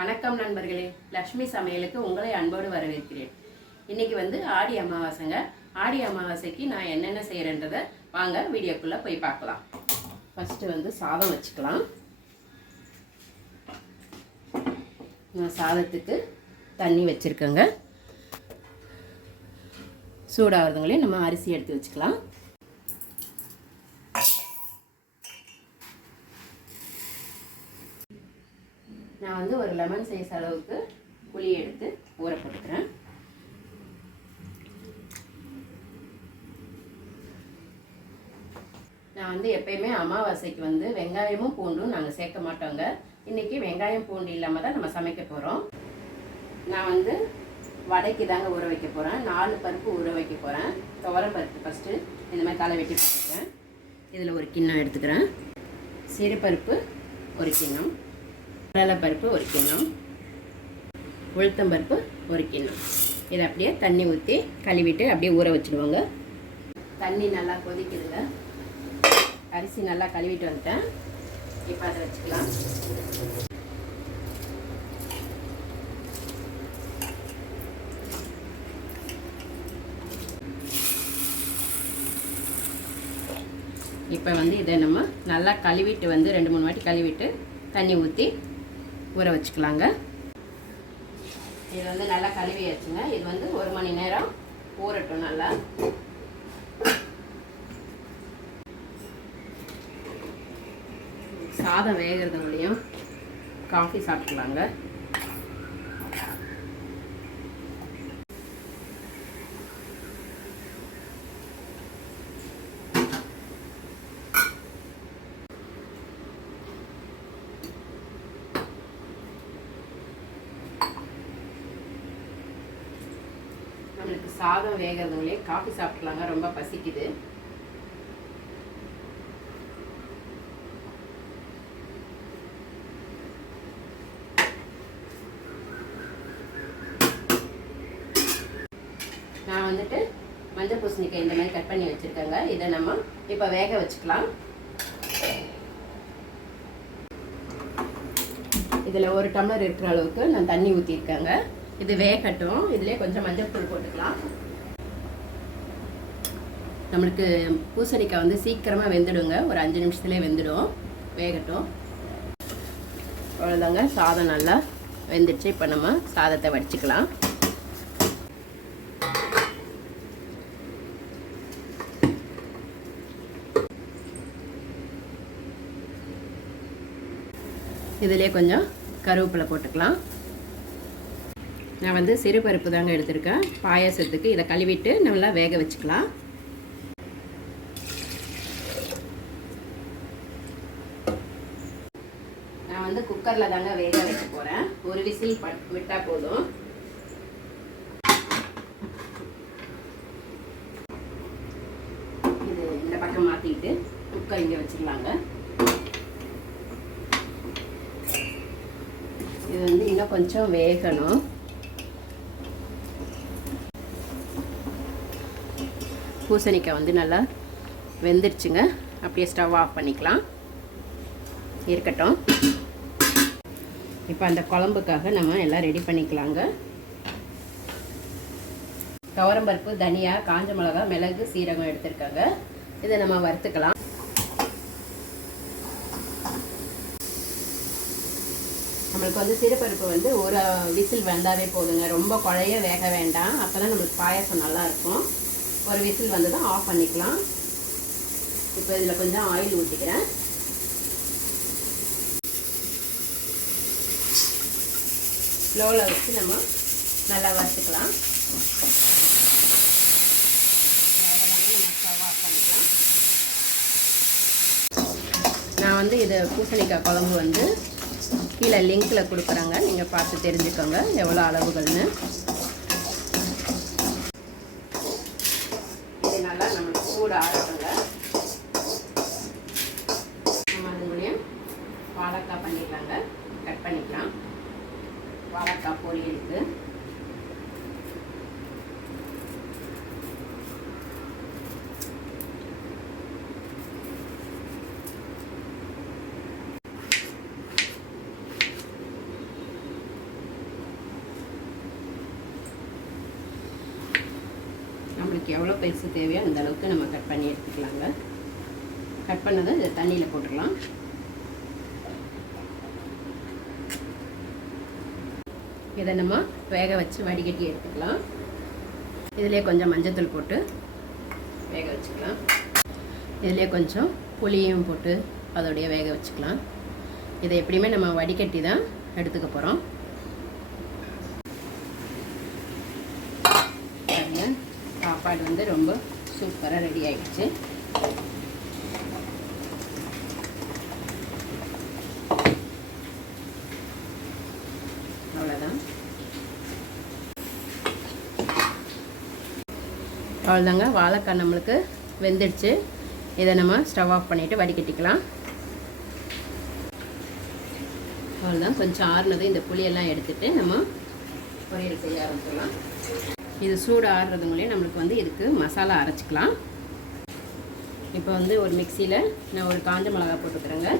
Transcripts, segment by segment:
வணக்கம் நண்பர்களே. லக்ஷ்மி சமையலுக்கு உங்களை அன்போடு வரவேற்கிறேன். இன்னைக்கு வந்து ஆடி அமாவாசைங்க. ஆடி அமாவாசைக்கு நான் என்னென்ன செய்கிறேன்றதை வாங்க வீடியோக்குள்ளே போய் பார்க்கலாம். ஃபஸ்ட்டு வந்து சாதம் வச்சுக்கலாம். நான் சாதத்துக்கு தண்ணி வச்சுருக்கேங்க. சூடாகிறதுங்களே நம்ம அரிசி எடுத்து வச்சுக்கலாம். நான் வந்து ஒரு லெமன் சைஸ் அளவுக்கு புளி எடுத்து ஊற போட்டுக்கிறேன். நான் வந்து எப்பயுமே அமாவாசைக்கு வந்து வெங்காயமும் பூண்டும் நாங்கள் சேர்க்க மாட்டோங்க. இன்றைக்கி வெங்காயம் பூண்டு இல்லாமல் தான் நம்ம சமைக்க போகிறோம் நான் வந்து வடைக்கு தாங்க ஊற வைக்க போகிறேன் நாலு பருப்பு ஊற வைக்க போகிறேன் துவரம் பருப்பு ஃபஸ்ட்டு இந்த மாதிரி தலை வெட்டி போட்டுக்கிறேன். இதில் ஒரு கிண்ணம் எடுத்துக்கிறேன். சிறுபருப்பு ஒரு கிண்ணம். கடலைப்பருப்பு ஒரு கிண்ணம் உளுத்தம்பருப்பு ஒரு கிண்ணம். இதை அப்படியே தண்ணி ஊற்றி கழுவிட்டு அப்படியே ஊற வச்சுடுவோங்க. தண்ணி நல்லா கொதிக்குதுங்க. அரிசி நல்லா கழுவிட்டு வந்துட்டேன். இப்போ அதை வச்சுக்கலாம். இப்போ வந்து இதை நம்ம நல்லா கழுவிட்டு வந்து ரெண்டு மூணு வாட்டி கழுவிட்டு தண்ணி ஊற்றி ஊற வச்சுக்கலாங்க. இது வந்து நல்லா கழுவியாச்சுங்க. இது வந்து ஒரு மணி நேரம் ஊறட்டும் நல்லா. சாதம் வேகிறது மூலியம் காஃபி சாப்பிட்டுக்கலாங்க நம்மளுக்கு சாதம் வேகிறதுங்களே காஃபி சாப்பிட்லாங்க ரொம்ப பசிக்குது. நான் வந்துட்டு மஞ்சள் பூசணிக்காய் இந்த மாதிரி கட் பண்ணி வச்சுருக்கேங்க. இதை நம்ம இப்போ வேக வச்சுக்கலாம். இதில் ஒரு டம்ளர் இருக்கிற அளவுக்கு நான் தண்ணி ஊற்றிருக்கேங்க இது வேகட்டும். இதுலேயே கொஞ்சம் மஞ்சள் தூள் போட்டுக்கலாம். நம்மளுக்கு பூசணிக்காய் வந்து சீக்கிரமாக வெந்துடுங்க. ஒரு அஞ்சு நிமிஷத்துலேயே வெந்துடும். வேகட்டும். அவ்வளோதாங்க சாதம் நல்லா வெந்துடுச்சு. இப்போ நம்ம சாதத்தை வடிச்சுக்கலாம். இதிலே கொஞ்சம் கருவேப்பிலை போட்டுக்கலாம். நான் வந்து சிறுபருப்பு தாங்க எடுத்திருக்கேன். பாயாசத்துக்கு இதை கழுவிட்டு நல்லா வேக வச்சுக்கலாம். நான் வந்து குக்கரில் தாங்க வேக வைக்க போகிறேன் ஒரு விசில் விட்டால் போதும். இது இந்த பக்கம் மாற்றிக்கிட்டு குக்கர் இங்கே வச்சிடலாங்க இது வந்து இன்னும் கொஞ்சம் வேகணும். பூசணிக்காய் வந்து நல்லா வெந்துடுச்சுங்க அப்படியே ஸ்டவ் ஆஃப் பண்ணிக்கலாம். இருக்கட்டும். இப்போ அந்த குழம்புக்காக நம்ம எல்லாம் ரெடி பண்ணிக்கலாங்க. துவரம்பருப்பு தனியா காஞ்ச மிளகா மிளகு சீரகம் எடுத்திருக்காங்க. இதை நம்ம வறுத்துக்கலாம். நம்மளுக்கு வந்து சிறுபருப்பு வந்து ஒரு விசில் வந்தாவே போதுங்க. ரொம்ப குழைய வேக வேண்டாம். அப்போ தான் நம்மளுக்கு பாயசம் நல்லாயிருக்கும் ஒரு விசில் வந்ததும் ஆஃப் பண்ணிக்கலாம். இப்போ இதில் கொஞ்சம் ஆயில் ஊற்றிக்கிறேன் ஸ்லோவில் வச்சு நம்ம நல்லா வறுத்துக்கலாம். நான் வந்து இதை பூசணிக்காய் குழம்பு வந்து கீழே லிங்க்கில் கொடுக்குறாங்க. நீங்கள் பார்த்து தெரிஞ்சுக்கோங்க எவ்வளோ அளவுகள்னு. இது நல்லா நம்மளுக்கு சூடு ஆரட்டுங்க நம்ம அது வாழைக்காய் பண்ணிடலாங்க கட் பண்ணிக்கலாம். வாழைக்காய் பொரியலுக்கு. எவ்வளோ பெருசு தேவையோ அந்த அளவுக்கு நம்ம கட் பண்ணி எடுத்துக்கலாங்க. கட் பண்ணதை இதை தண்ணியில் போட்டுக்கலாம். இதை நம்ம வேக வச்சு வடிகட்டி எடுத்துக்கலாம். இதிலே கொஞ்சம் மஞ்சத்தூள் போட்டு வேக வச்சுக்கலாம். இதிலே கொஞ்சம் புளியும் போட்டு அதோடைய வேக வச்சுக்கலாம். இதை எப்படியுமே நம்ம வடிகட்டி தான் எடுத்துக்க போகிறோம் பாருங்க. சாப்பாடு வந்து ரொம்ப சூப்பராக ரெடி ஆகிடுச்சு அவ்வளோதான் அவ்வளோதாங்க வாழைக்காய் நம்மளுக்கு வெந்துடுச்சு. இதை நம்ம ஸ்டவ் ஆஃப் பண்ணிவிட்டு வடிகட்டிக்கலாம். அவ்வளோதான் கொஞ்சம் ஆறுனதும் இந்த புளியெல்லாம் எடுத்துட்டு நம்ம பொரியல் செய்ய ஆரம்பிச்சிடலாம். இது சூடு ஆடுறதுங்களே நம்மளுக்கு வந்து இதுக்கு மசாலா அரைச்சிக்கலாம். இப்போ வந்து ஒரு மிக்சியில் நான் ஒரு காஞ்ச மிளகா போட்டுக்கிறேங்க.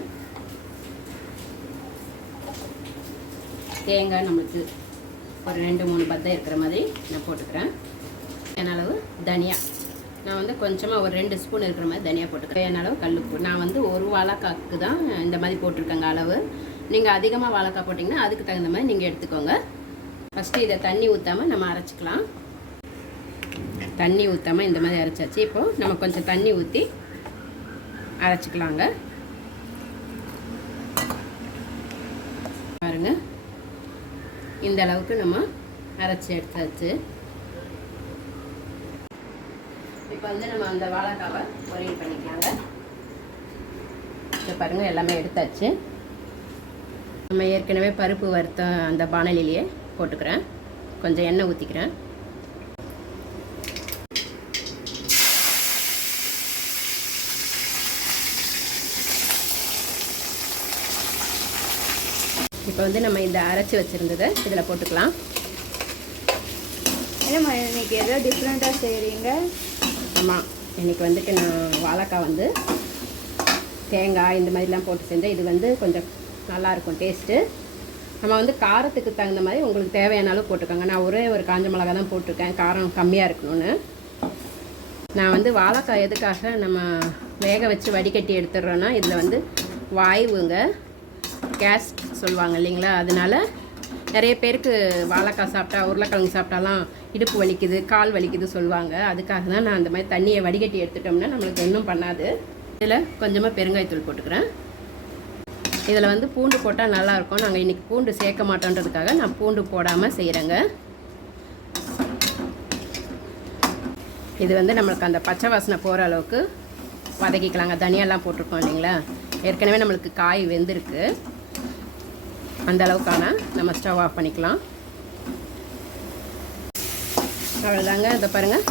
தேங்காய் நம்மளுக்கு ஒரு ரெண்டு மூணு பத்தை இருக்கிற மாதிரி நான் போட்டுக்கிறேன். என் அளவு தனியா. நான் வந்து கொஞ்சமாக ஒரு ரெண்டு ஸ்பூன் இருக்கிற மாதிரி தனியா போட்டுக்கிறேன். என் அளவு கல்லுப்பு. நான் வந்து ஒரு வாழைக்காக்கு தான் இந்த மாதிரி போட்டிருக்கேங்க அளவு. நீங்கள் அதிகமாக வாழைக்காய் போட்டிங்கன்னா அதுக்கு தகுந்த மாதிரி நீங்கள் எடுத்துக்கோங்க. ஃபஸ்ட்டு இதை தண்ணி ஊற்றாமல் நம்ம அரைச்சிக்கலாம். தண்ணி ஊற்றாமல் இந்த மாதிரி அரைச்சாச்சு. இப்போது நம்ம கொஞ்சம் தண்ணி ஊற்றி அரைச்சிக்கலாங்க. பாருங்கள் இந்த அளவுக்கு நம்ம அரைச்சி எடுத்தாச்சு. இப்போ வந்து நம்ம அந்த வாழைக்காவை பொரியல் பண்ணிக்கலாங்க. இப்போ பாருங்கள் எல்லாமே எடுத்தாச்சு. நம்ம ஏற்கனவே பருப்பு வறுத்த அந்த பானலிலேயே போட்டுக்கிறேன். கொஞ்சம் எண்ணெய் ஊற்றிக்கிறேன் இப்போ வந்து நம்ம இந்த அரைச்சி வச்சுருந்ததை இதில் போட்டுக்கலாம். என்னம்மா இன்னைக்கு ஏதோ டிஃப்ரெண்ட்டாக செய்கிறீங்க ஆமாம் இன்றைக்கி வந்துட்டு நான் வாழைக்காய் வந்து தேங்காய் இந்த மாதிரிலாம் போட்டு செஞ்சேன். இது வந்து கொஞ்சம் நல்லாயிருக்கும் டேஸ்ட்டு நம்ம வந்து காரத்துக்கு தகுந்த மாதிரி உங்களுக்கு தேவையான அளவு போட்டுக்கோங்க. நான் ஒரே ஒரு காஞ்ச மிளகா தான் போட்டிருக்கேன். காரம் கம்மியாக இருக்கணும்னு. நான் வந்து வாழைக்காய் எதுக்காக நம்ம வேக வச்சு வடிகட்டி எடுத்துடுறோன்னா இதில் வந்து வாயுவுங்க கேஸ் சொல்லுவாங்க இல்லைங்களா? அதனால நிறைய பேருக்கு வாழைக்காய் சாப்பிட்டா உருளைக்கிழங்கு சாப்பிட்டாலாம் இடுப்பு வலிக்குது கால் வலிக்குது சொல்லுவாங்க. அதுக்காக தான் நான் அந்த மாதிரி தண்ணியை வடிகட்டி எடுத்துட்டோம்னா நம்மளுக்கு ஒன்றும் பண்ணாது. இதில் கொஞ்சமாக பெருங்காயத்தூள் போட்டுக்கிறேன். இதில் வந்து பூண்டு போட்டால் நல்லாயிருக்கும். நாங்கள் இன்றைக்கி பூண்டு சேர்க்க மாட்டோன்றதுக்காக நான் பூண்டு போடாமல் செய்கிறேங்க. இது வந்து நம்மளுக்கு அந்த பச்சை வாசனை போகிற அளவுக்கு வதக்கிக்கலாங்க. தனியாலாம் போட்டிருக்கோம் இல்லைங்களா? ஏற்கனவே நம்மளுக்கு காய் வெந்திருக்கு. அந்த அளவுக்கான நம்ம ஸ்டவ் ஆஃப் பண்ணிக்கலாம். அவ்வளோதாங்க இதை பாருங்கள்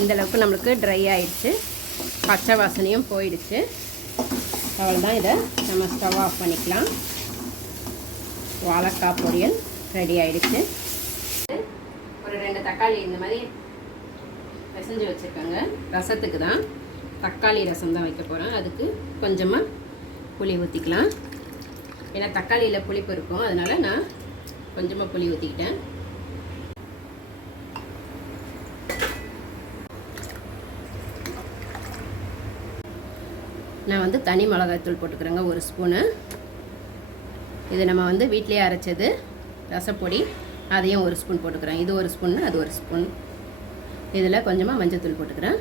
இந்த அளவுக்கு நம்மளுக்கு ட்ரை ஆயிடுச்சு. பச்சை வாசனையும் போயிடுச்சு. அவ்வளோதான் இதை நம்ம ஸ்டவ் ஆஃப் பண்ணிக்கலாம். வாழைக்காய் பொரியல் ரெடி ஆயிடுச்சு. ஒரு ரெண்டு தக்காளி இந்த மாதிரி பிசைஞ்சு வச்சுருக்கேங்க. ரசத்துக்கு தான் தக்காளி ரசம் தான் வைக்க போகிறேன் அதுக்கு கொஞ்சமாக புளி ஊற்றிக்கலாம் ஏன்னா தக்காளியில் புளிப்பு இருக்கும். அதனால் நான் கொஞ்சமாக புளி ஊற்றிக்கிட்டேன் நான் வந்து தனி மிளகாய்த்தூள் போட்டுக்கிறேங்க ஒரு ஸ்பூனு. இது நம்ம வந்து வீட்டிலேயே அரைச்சது ரசப்பொடி. அதையும் ஒரு ஸ்பூன் போட்டுக்கிறேன். இது ஒரு ஸ்பூன் அது ஒரு ஸ்பூன். இதில் கொஞ்சமாக மஞ்சத்தூள் போட்டுக்கிறேன்.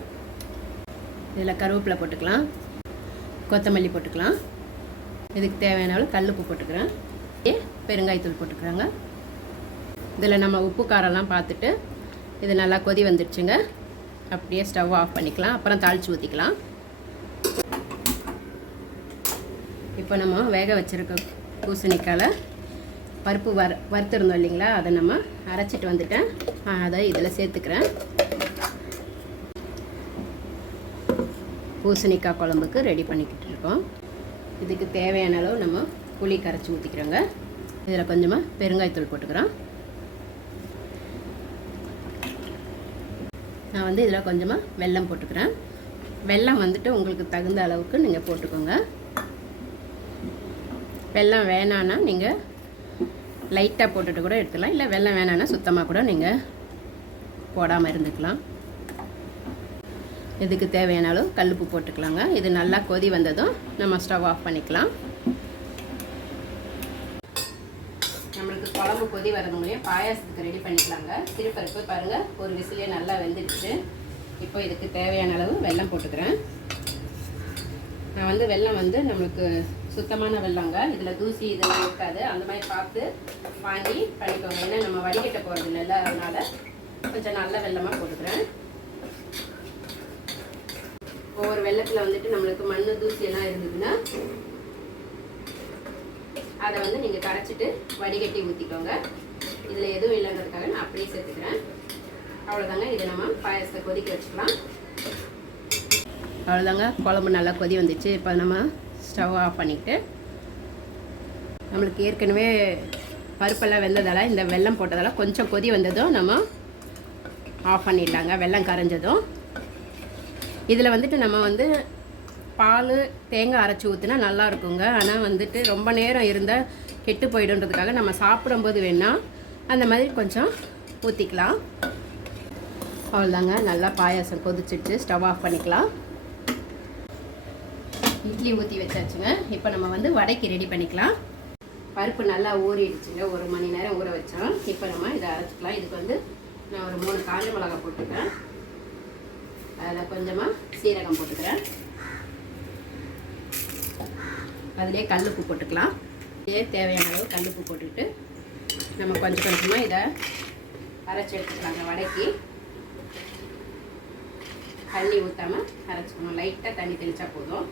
இதில் கருவேப்பிலை போட்டுக்கலாம். கொத்தமல்லி போட்டுக்கலாம். இதுக்கு தேவையான அளவு கல்லுப்பு போட்டுக்கிறேன். ஏ பெருங்காயத்தூள் போட்டுக்கிறேங்க இதில் நம்ம உப்பு காரம்லாம் பார்த்துட்டு இது நல்லா கொதி வந்துடுச்சுங்க. அப்படியே ஸ்டவ் ஆஃப் பண்ணிக்கலாம். அப்புறம் தாளித்து ஊற்றிக்கலாம் இப்போ நம்ம வேக வச்சுருக்க பூசணிக்காயில் பருப்பு வறு வறுத்துருந்தோம் இல்லைங்களா? அதை நம்ம அரைச்சிட்டு வந்துட்டேன். அதை இதில் சேர்த்துக்கிறேன். பூசணிக்காய் குழம்புக்கு ரெடி பண்ணிக்கிட்டு இருக்கோம். இதுக்கு தேவையான அளவு நம்ம புளி கரைச்சி ஊற்றிக்கிறோங்க இதில் கொஞ்சமாக பெருங்காயத்தூள் போட்டுக்கிறோம். நான் வந்து இதில் கொஞ்சமாக வெல்லம் போட்டுக்கிறேன். வெல்லம் வந்துட்டு உங்களுக்கு தகுந்த அளவுக்கு நீங்கள் போட்டுக்கோங்க. வெல்லம் வேணான்னா நீங்கள் லைட்டாக போட்டுட்டு கூட எடுத்துக்கலாம். இல்லை வெல்லம் வேணான்னா சுத்தமாக கூட நீங்கள் போடாமல் இருந்துக்கலாம். இதுக்கு தேவையான அளவு கல்லுப்பு போட்டுக்கலாங்க. இது நல்லா கொதி வந்ததும் நம்ம ஸ்டவ் ஆஃப் பண்ணிக்கலாம். நம்மளுக்கு குழம்பு கொதி வரது முடியும் பாயாசத்துக்கு ரெடி பண்ணிக்கலாங்க. திருப்பருப்பு பாருங்கள் ஒரு விசிலே நல்லா வெந்துடுச்சு. இப்போ இதுக்கு தேவையான அளவு வெல்லம் போட்டுக்கிறேன். நான் வந்து வெல்லம் வந்து நம்மளுக்கு சுத்தமான வெள்ளங்க இதில் தூசி இதெல்லாம் இருக்காது. அந்த மாதிரி பார்த்து வாங்கி பண்ணிக்கோங்க. ஏன்னா நம்ம வடிகட்ட போகிறது இல்லை அதனால் கொஞ்சம் நல்ல வெல்லமாக போட்டுக்கிறேன். ஒவ்வொரு வெள்ளத்தில் வந்துட்டு நம்மளுக்கு மண் தூசி எல்லாம் இருந்ததுன்னா அதை வந்து நீங்கள் கரைச்சிட்டு வடிகட்டி ஊற்றிக்கோங்க இதில் எதுவும் இல்லைங்கிறதுக்காக நான் அப்படியே சேர்த்துக்கிறேன். அவ்வளோதாங்க இதை நம்ம பாயசத்தை கொதிக்க வச்சுக்கலாம். அவ்வளோதாங்க குழம்பு நல்லா கொதி வந்துச்சு. இப்போ நம்ம ஸ்டவ் ஆஃப் பண்ணிக்கிட்டு நம்மளுக்கு ஏற்கனவே பருப்பெல்லாம் வெந்ததால் இந்த வெல்லம் போட்டதால் கொஞ்சம் கொதி வந்ததும் நம்ம ஆஃப் பண்ணிடலாங்க. வெல்லம் கரைஞ்சதும். இதில் வந்துட்டு நம்ம வந்து பால் தேங்காய் அரைச்சி ஊற்றினா நல்லா இருக்குங்க ஆனால் வந்துட்டு ரொம்ப நேரம் இருந்தால் கெட்டு போயிடுன்றதுக்காக நம்ம சாப்பிடும்போது வேணால் அந்த மாதிரி கொஞ்சம் ஊற்றிக்கலாம் அவ்வளோதாங்க. நல்லா பாயாசம் கொதிச்சிட்டு ஸ்டவ் ஆஃப் பண்ணிக்கலாம். இட்லி ஊற்றி வச்சாச்சுங்க. இப்போ நம்ம வந்து வடைக்கு ரெடி பண்ணிக்கலாம். பருப்பு நல்லா ஊறிடுச்சுங்க. ஒரு மணி நேரம் ஊற வச்சோம். இப்போ நம்ம இதை அரைச்சிக்கலாம். இதுக்கு வந்து நான் ஒரு மூணு காஞ்ச மிளகா போட்டுக்கிறேன் அதில் கொஞ்சமாக சீரகம் போட்டுக்கிறேன். அதிலே கல்லுப்பு போட்டுக்கலாம். இதே தேவையான அளவு கல்லுப்பு போட்டுக்கிட்டு நம்ம கொஞ்சம் கொஞ்சமாக இதை அரைச்சி எடுத்துக்கலாங்க வடைக்கு தண்ணி ஊற்றாமல் அரைச்சிக்கணும். லைட்டாக தண்ணி தெளித்தா போதும்.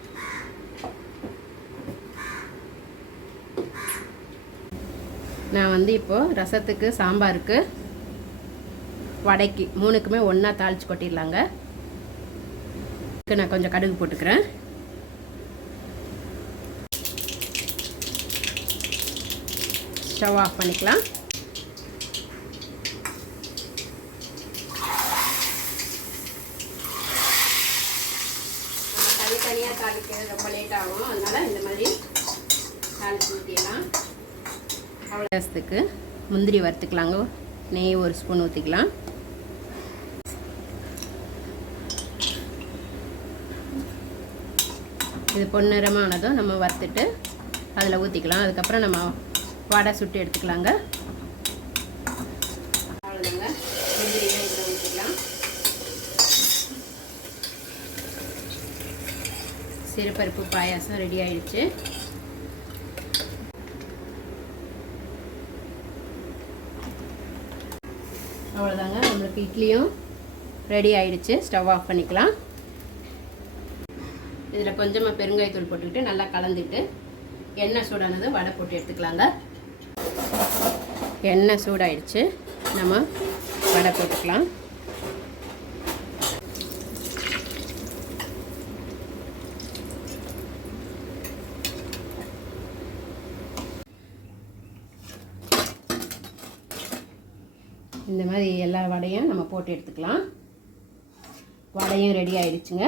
நான் வந்து இப்போது ரசத்துக்கு சாம்பாருக்கு வடைக்கு மூணுக்குமே ஒன்றா தாளித்து கொட்டிடலாங்க. நான் கொஞ்சம் கடுகு போட்டுக்கிறேன். ஸ்டவ் ஆஃப் பண்ணிக்கலாம். நம்ம தனித்தனியாக தாளிக்கிறது ரொம்ப லேட் ஆகும். அதனால் இந்த மாதிரி தாளித்து ஊற்றிடலாம் அவ்வளோத்துக்கு முந்திரி வறுத்துக்கலாங்க. நெய் ஒரு ஸ்பூன் ஊற்றிக்கலாம் இது பொன்னிறமானதும் நம்ம வறுத்துட்டு அதில் ஊற்றிக்கலாம் அதுக்கப்புறம் நம்ம வடை சுட்டு எடுத்துக்கலாங்க. அவ்வளோதாங்க முந்திரியை இதில் ஊற்றிக்கலாம் சிறுபருப்பு பாயாசம் ரெடி ஆயிடுச்சு. அவ்வளோதாங்க நம்மளுக்கு இட்லியும் ரெடி ஆயிடுச்சு. ஸ்டவ் ஆஃப் பண்ணிக்கலாம். இதில் கொஞ்சமாக பெருங்காயத்தூள் போட்டுக்கிட்டு நல்லா கலந்துட்டு எண்ணெய் சூடானது வடை போட்டு எடுத்துக்கலாங்க. எண்ணெய் சூடாயிடுச்சு. நம்ம வடை போட்டுக்கலாம். இந்த மாதிரி எல்லா வடையும் நம்ம போட்டு எடுத்துக்கலாம். வடையும் ரெடி ஆயிடுச்சுங்க.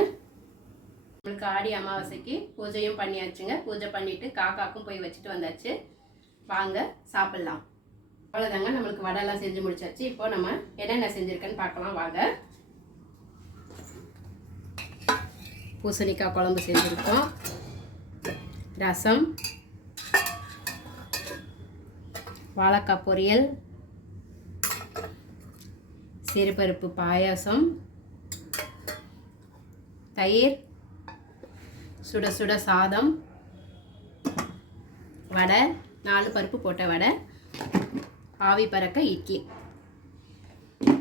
நம்மளுக்கு ஆடி அமாவாசைக்கு பூஜையும் பண்ணியாச்சுங்க. பூஜை பண்ணிட்டு காக்காக்கும் போய் வச்சுட்டு வந்தாச்சு. வாங்க சாப்பிட்லாம். அவ்வளோதாங்க நம்மளுக்கு வடைலாம் செஞ்சு முடிச்சாச்சு. இப்போ நம்ம என்னென்ன செஞ்சுருக்கேன்னு பார்க்கலாம். வாங்க. பூசணிக்காய் குழம்பு செஞ்சுருக்கோம். ரசம். வாழைக்காய் பொரியல். சிறுபருப்பு பாயாசம். தயிர். சுட சுட சாதம் வடை நாலு பருப்பு போட்ட வடை ஆவி பறக்க இட்லி.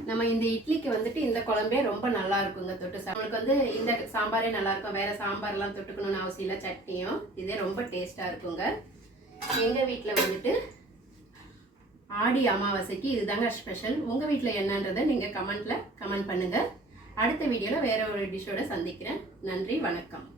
நம்ம இந்த இட்லிக்கு வந்துட்டு இந்த குழம்பே ரொம்ப நல்லா இருக்குங்க தொட்டு சா- நம்மளுக்கு வந்து இந்த சாம்பாரே நல்லா இருக்கும். வேற சாம்பார்லாம் தொட்டுக்கணும்னு அவசியம் இல்லை சட்னியும். இதே ரொம்ப டேஸ்ட்டாக இருக்குங்க. எங்கள் வீட்டில் வந்துட்டு ஆடி அமாவாசைக்கு இதுதாங்க ஸ்பெஷல். உங்கள் வீட்டில் என்னன்றதை நீங்கள் கமெண்ட்டில் கமெண்ட் பண்ணுங்கள் அடுத்த வீடியோவில் வேற ஒரு டிஷ்ஷோட சந்திக்கிறேன். நன்றி வணக்கம்.